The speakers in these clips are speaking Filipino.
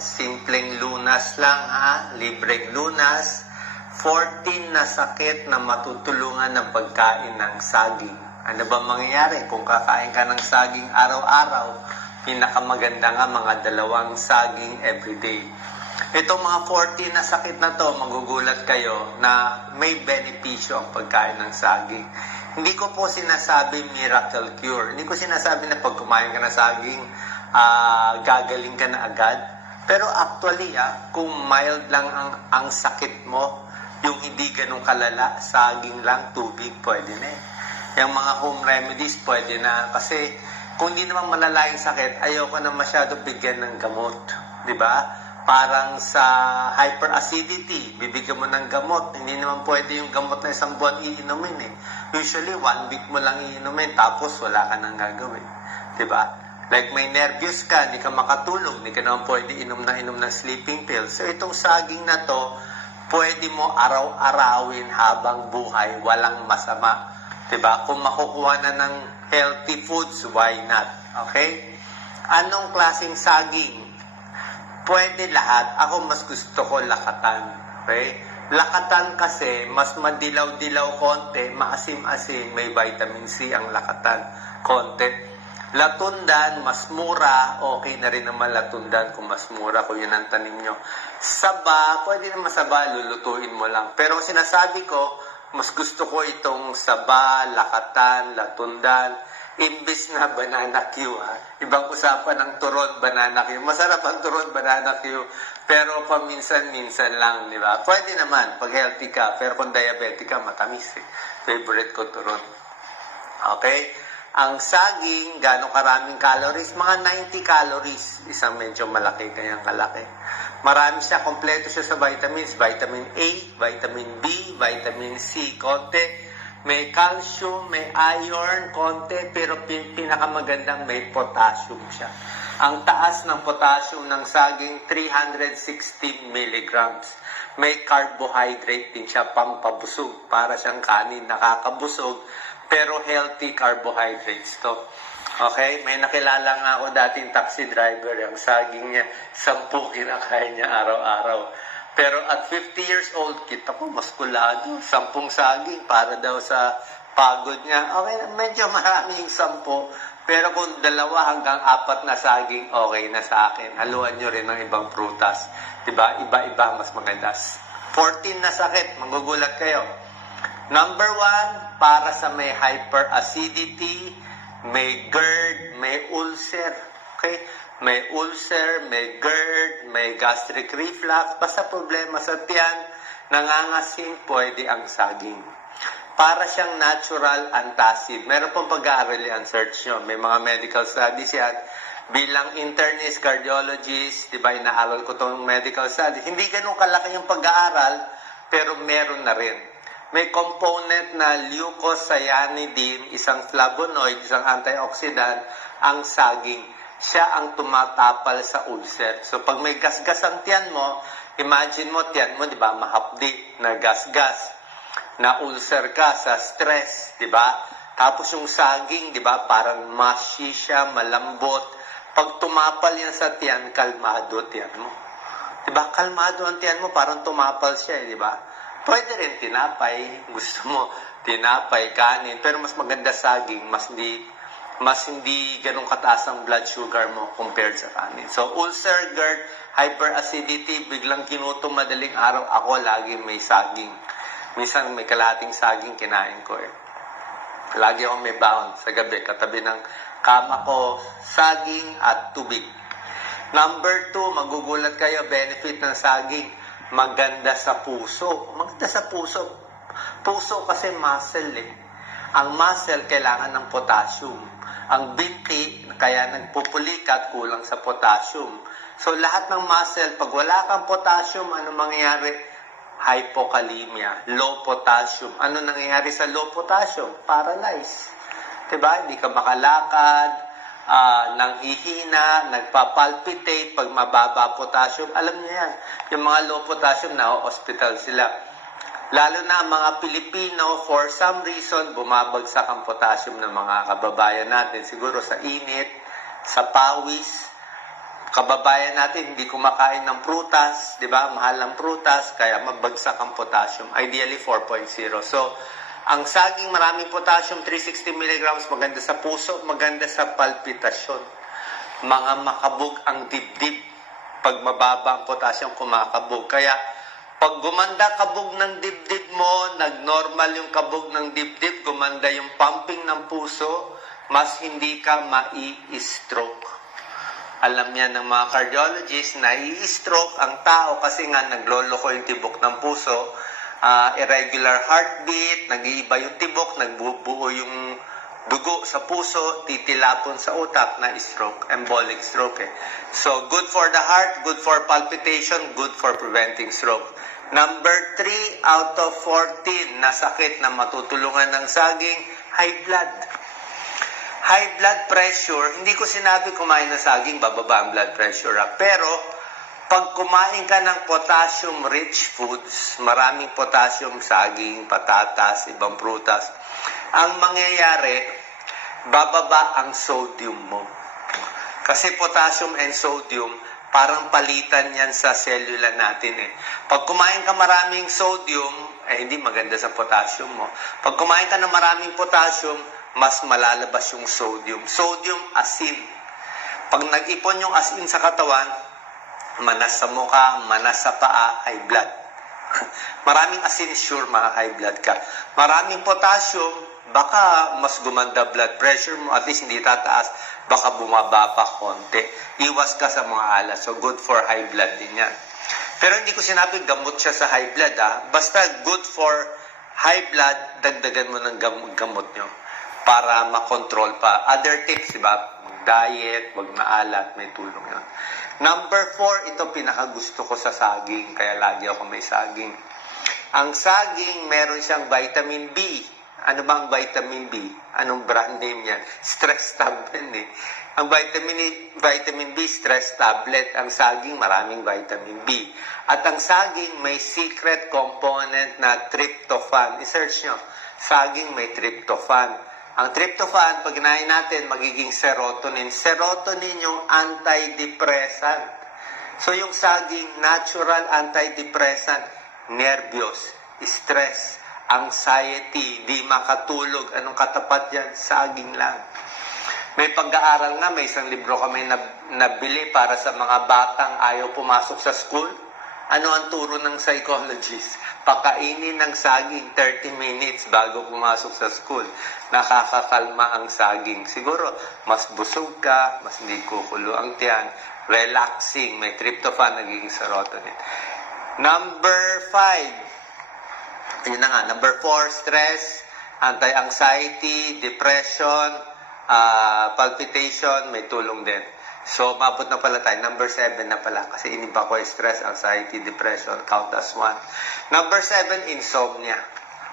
simpleng lunas lang ha, libreng lunas. 14 na sakit na matutulungan ng pagkain ng saging. Ano ba mangyayari kung kakain ka ng saging araw-araw? Pinakamaganda nga mga 2 saging everyday. Itong mga 14 na sakit na to, magugulat kayo na may benepisyo ang pagkain ng saging. Hindi ko po sinasabi miracle cure. Hindi ko sinasabi na pag kumain ka ng saging, gagaling ka na agad. Pero actually, kung mild lang ang sakit mo, yung hindi ganun kalala, saging lang, tubig, pwede na eh. Yung mga home remedies, pwede na. Kasi kung hindi naman malala yung sakit, ayoko na masyado bigyan ng gamot. Diba? Parang sa hyperacidity, bibigyan mo ng gamot. Hindi naman pwede yung gamot na 1 buwan iinumin eh. Usually, 1 week mo lang iinumin, tapos wala ka nang gagawin. Diba? Like may nervous ka, hindi ka makatulog, hindi ka naman pwede inom ng sleeping pills. So itong saging na to, pwede mo araw-arawin habang buhay, walang masama. Diba? Kung makukuha na ng healthy foods, why not? Okay? Anong klaseng saging? Pwede lahat. Ako mas gusto ko lakatan. Okay? Lakatan kasi, mas madilaw-dilaw konti, maasim-asim, may vitamin C ang lakatan. Konti. Latundan, mas mura, okay na rin naman latundan kung mas mura, kung yun ang tanim nyo. Saba, pwede naman saba, lulutuin mo lang. Pero sinasabi ko, mas gusto ko itong saba, lakatan, latundan, imbis na banana Q. Ibang usapan ng turon, banana Q. Masarap ang turon, banana Q. Pero paminsan-minsan lang, di ba? Pwede naman, pag healthy ka. Pero kung diabetic ka, matamis eh. Favorite ko turon. Okay? Ang saging, gano'ng karaming calories? Mga 90 calories. Isang medyo malaki, kanyang kalaki. Marami siya, kompleto siya sa vitamins. Vitamin A, vitamin B, vitamin C, konti. May calcium, may iron, konti. Pero pinakamagandang may potassium siya. Ang taas ng potassium ng saging, 360 milligrams. May carbohydrate din siya, pampabusog. Para siyang kanin, nakakabusog. Pero healthy carbohydrates to. Okay? May nakilala nga ako dating taxi driver. Yung saging niya, 10 kinakain niya araw-araw. Pero at 50 years old, kita ko, maskulado. 10 saging para daw sa pagod niya. Okay, medyo maraming 10. Pero kung 2 hanggang 4 na saging, okay na sa akin. Haluan nyo rin ng ibang prutas. Diba? Iba-iba, mas maganda. 14 na sakit, magugulat kayo. Number 1, para sa may hyperacidity, may GERD, may ulcer. Okay? May ulcer, may GERD, may gastric reflux. Basta problema sa tiyan, nangangasim, pwede ang saging. Para siyang natural antacid. Meron pong pag-aaral yan, search nyo. May mga medical studies yan. Bilang internist, cardiologist, di ba, inaaral ko itong medical studies. Hindi ganun kalaki yung pag-aaral, pero meron na rin. May component na leucocyanidin, isang flavonoid, isang antioxidant, ang saging. Siya ang tumatapal sa ulcer. So, pag may gasgas ang tiyan mo, imagine mo, tiyan mo, di ba, mahapdi, na gasgas, na ulcer ka sa stress, di ba? Tapos yung saging, di ba, parang mushy siya, malambot. Pag tumapal yan sa tiyan, kalmado tiyan mo. Di ba, kalmado ang tiyan mo, parang tumapal siya, di ba? Pwede rin tinapay, gusto mo, tinapay, kanin, pero mas maganda saging, mas hindi ganun kataas ang blood sugar mo compared sa kanin. So, ulcer, GERD, hyperacidity, biglang kinutom madaling araw, ako lagi may saging. Minsan may kalahating saging kinain ko eh. Lagi ako may baon sa gabi, katabi ng kama ko, saging at tubig. Number 2, magugulat kayo, benefit ng saging. Maganda sa puso. Maganda sa puso. Puso kasi muscle eh. Ang muscle kailangan ng potassium. Ang binti, kaya nagpupulikat, kulang sa potassium. So lahat ng muscle, pag wala kang potassium, ano mangyayari? Hypokalemia, low potassium. Ano nangyayari sa low potassium? Paralyzed. Diba? Hindi ka makalakad, nanghihina, nagpapalpitate, pag mababa potassium, alam niyo yan. Yung mga low potassium, na-hospital sila. Lalo na mga Pilipino, for some reason, bumabagsak ang potassium ng mga kababayan natin. Siguro sa init, sa pawis, kababayan natin hindi kumakain ng prutas, di ba? Mahal ang prutas, kaya mabagsak ang potassium. Ideally, 4.0. So, ang saging maraming potassium, 360 milligrams, maganda sa puso, maganda sa palpitasyon. Mga makabog ang dibdib. Pag mababa ang potassium, kumakabog. Kaya, pag gumanda kabog ng dibdib mo, nag-normal yung kabog ng dibdib, gumanda yung pumping ng puso, mas hindi ka mai-stroke. Alam niya ng mga cardiologists na i-stroke ang tao kasi nga nagloloko yung tibok ng puso, irregular heartbeat, nag-iiba yung tibok, nagbubuo yung dugo sa puso, titilapon sa utak na stroke, embolic stroke. So, good for the heart, good for palpitation, good for preventing stroke. Number 3 out of 14 na sakit na matutulungan ng saging, high blood. High blood pressure, hindi ko sinabi kumain ng saging, bababa ang blood pressure. Pero, pag kumain ka ng potassium-rich foods, maraming potassium, saging, patatas, ibang prutas, ang mangyayari, bababa ang sodium mo. Kasi potassium and sodium, parang palitan yan sa cellula natin eh. Pag kumain ka maraming sodium, hindi maganda sa potassium mo. Pag kumain ka ng maraming potassium, mas malalabas yung sodium. Sodium, asin. Pag nag-ipon yung asin sa katawan, manas sa mukha, manas sa paa, high blood. Maraming asin, sure, high blood ka. Maraming potassium, baka mas gumanda blood pressure mo, at least hindi tataas, baka bumaba pa konti. Iwas ka sa mga alas. So, good for high blood din yan. Pero hindi ko sinabi gamot siya sa high blood, Basta good for high blood, dagdagan mo ng gamot nyo para makontrol pa. Other tips, diba? Diet, wag maalat, may tulong yun. Number 4, ito pinakagusto ko sa saging, kaya lagi ako may saging. Ang saging, meron siyang vitamin B. Ano ba ang vitamin B? Anong brand name yan? Stress tablet eh. Ang vitamin B, stress tablet. Ang saging, maraming vitamin B. At ang saging, may secret component na tryptophan. I-search nyo. Saging may tryptophan. Ang tryptophan, pag kinain natin, magiging serotonin. Serotonin yung antidepressant. So yung saging, natural antidepressant, nervyos, stress, anxiety, di makatulog. Anong katapat yan? Saging lang. May pag-aaral nga, may isang libro kami nabili para sa mga batang ayaw pumasok sa school. Ano ang turo ng psychologist? Pakainin ng saging 30 minutes bago pumasok sa school. Nakakakalma ang saging. Siguro, mas busog ka, mas hindi kukulo ang tiyan, relaxing, may tryptophan, nagiging serotonin. Number 5, yun na nga, number 4, stress, anti-anxiety, depression, palpitation, may tulong din. So, mabot na pala tayo. Number 7 na pala. Kasi iniba ko stress, anxiety, depression. Count as 1. Number 7, insomnia.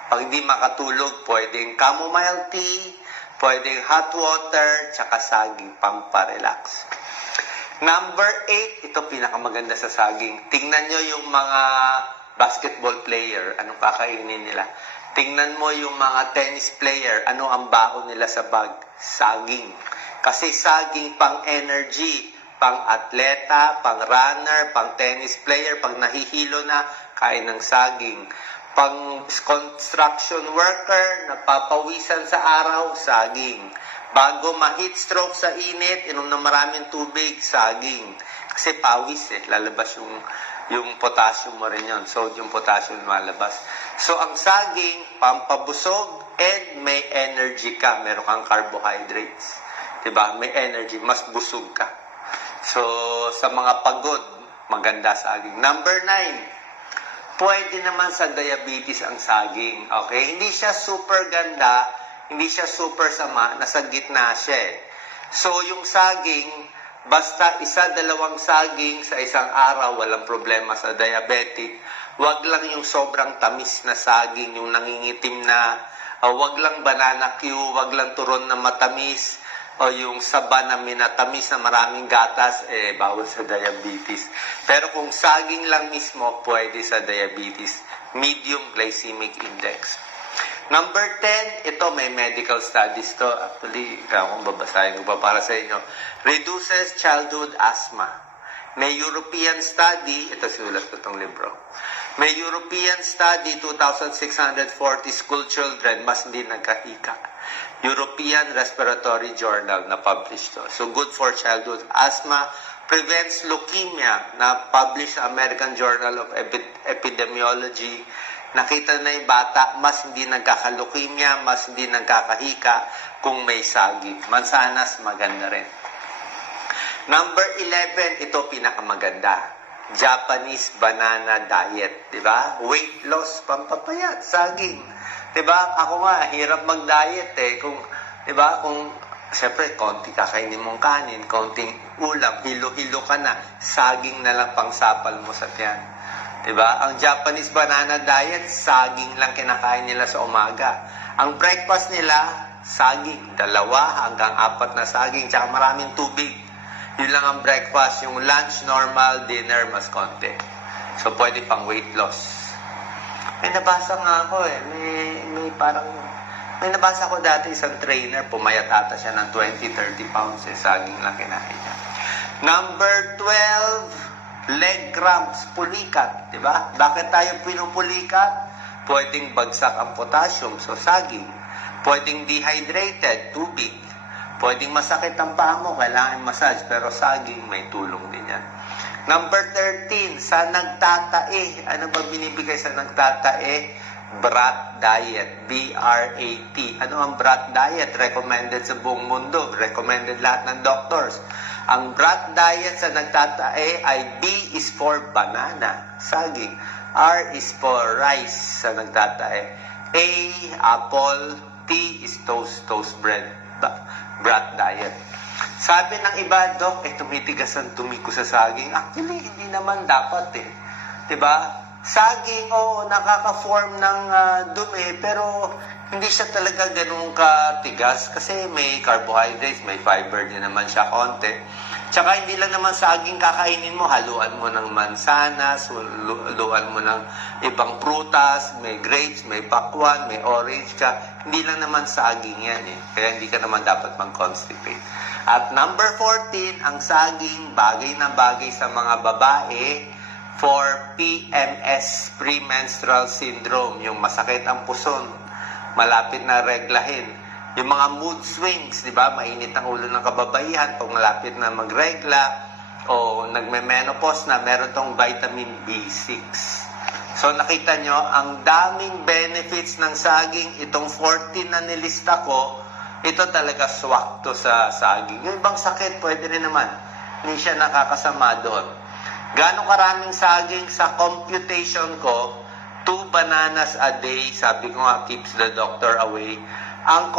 Pag hindi makatulog, pwedeng chamomile tea, pwedeng hot water, tsaka saging, pamparelax. Number 8, ito pinakamaganda sa saging. Tingnan nyo yung mga basketball player. Anong kakainin nila? Tingnan mo yung mga tennis player. Ano ang baon nila sa bag? Saging. Kasi saging pang-energy, pang-atleta, pang-runner, pang-tennis player, pag nahihilo na, kain ng saging. Pang-construction worker, napapawisan sa araw, saging. Bago ma-heat stroke sa init, inom ng maraming tubig, saging. Kasi pawis lalabas yung potassium mo rin yun. Sodium, potassium lumalabas. So, ang saging, pampabusog, and may energy ka. Meron kang carbohydrates. Diba? May energy. Mas busog ka. So, sa mga pagod, maganda saging. Number 9, pwede naman sa diabetes ang saging. Okay? Hindi siya super ganda, hindi siya super sama, nasa gitna siya So, yung saging, basta 1-2 saging sa isang araw, walang problema sa diabetic. Wag lang yung sobrang tamis na saging, yung nangingitim na, wag lang banana Q, wag lang turon na matamis, o yung saba na minatamis na maraming gatas, bawal sa diabetes. Pero kung saging lang mismo, pwede sa diabetes. Medium glycemic index. Number 10, ito may medical studies to. Actually, kung babasahin ko pa para sa inyo. Reduces childhood asthma. May European study, ito sinulat ko itong libro. May European study, 2,640 school children, mas hindi nagkahika. European Respiratory Journal na published to. So good for childhood asthma, prevents leukemia na published sa American Journal of Epidemiology. Nakita na yung bata, mas hindi nagkaka-leukemia, mas hindi nagkakahika kung may saging. Mansanas, maganda rin. Number 11, ito pinakamaganda. Japanese banana diet, di ba? Weight loss, pampapayat, saging. Di ba? Ako nga, hirap mag-diet eh. Kung, di ba? Kung, siyempre, konti kakainin mong kanin, konting ulam, hilo-hilo ka na, saging na lang pangsapal mo sa tiyan. Di ba? Ang Japanese banana diet, saging lang kinakain nila sa umaga. Ang breakfast nila, saging, 2 hanggang 4 na saging, tsaka maraming tubig. Yun lang ang breakfast. Yung lunch, normal. Dinner, mas konti. So, pwede pang weight loss. May nabasa nga ako eh. May nabasa ko dati isang trainer. Pumayat ata siya ng 20-30 pounds eh. Saging lang kinain niya. Number 12, leg cramps, pulikat. Diba? Bakit tayo pinupulikat? Pwedeng bagsak ang potassium. So, saging. Pwedeng dehydrated, tubig. Pwedeng masakit ang paa mo, kailangan massage, pero saging may tulong din yan. Number 13, sa nagtatae. Ano ba binibigay sa nagtatae? Brat diet, B-R-A-T. Ano ang brat diet? Recommended sa buong mundo. Recommended lahat ng doctors. Ang brat diet sa nagtatae ay B is for banana, saging. R is for rice sa nagtatae. A, apple. T is toast bread. Brat diet. Sabi ng iba, Doc, tumitigas ang dumi ko sa saging. Actually, hindi naman dapat eh. Diba? Saging, nakaka-form ng dumi, pero hindi siya talaga ganun katigas kasi may carbohydrates, may fiber din naman siya konti. Tsaka hindi lang naman saging kakainin mo, haluan mo ng mansanas, haluan mo ng ibang prutas, may grapes, may pakwan, may orange ka. Hindi lang naman saging yan eh. Kaya hindi ka naman dapat mag-constipate. At number 14, ang saging, bagay na bagay sa mga babae for PMS, premenstrual syndrome, yung masakit ang puson, malapit na reglahin. Yung mga mood swings, di ba? Mainit ang ulo ng kababaihan pag malapit na magregla o nagme-menopause na, meron tong vitamin B6. So nakita nyo, ang daming benefits ng saging, itong 14 na nilista ko, ito talaga swak to sa saging. Yung ibang sakit, pwede rin naman. Hindi siya nakakasama doon. Gano'ng karaming saging sa computation ko, 2 bananas a day, sabi ko nga, keeps the doctor away. Ang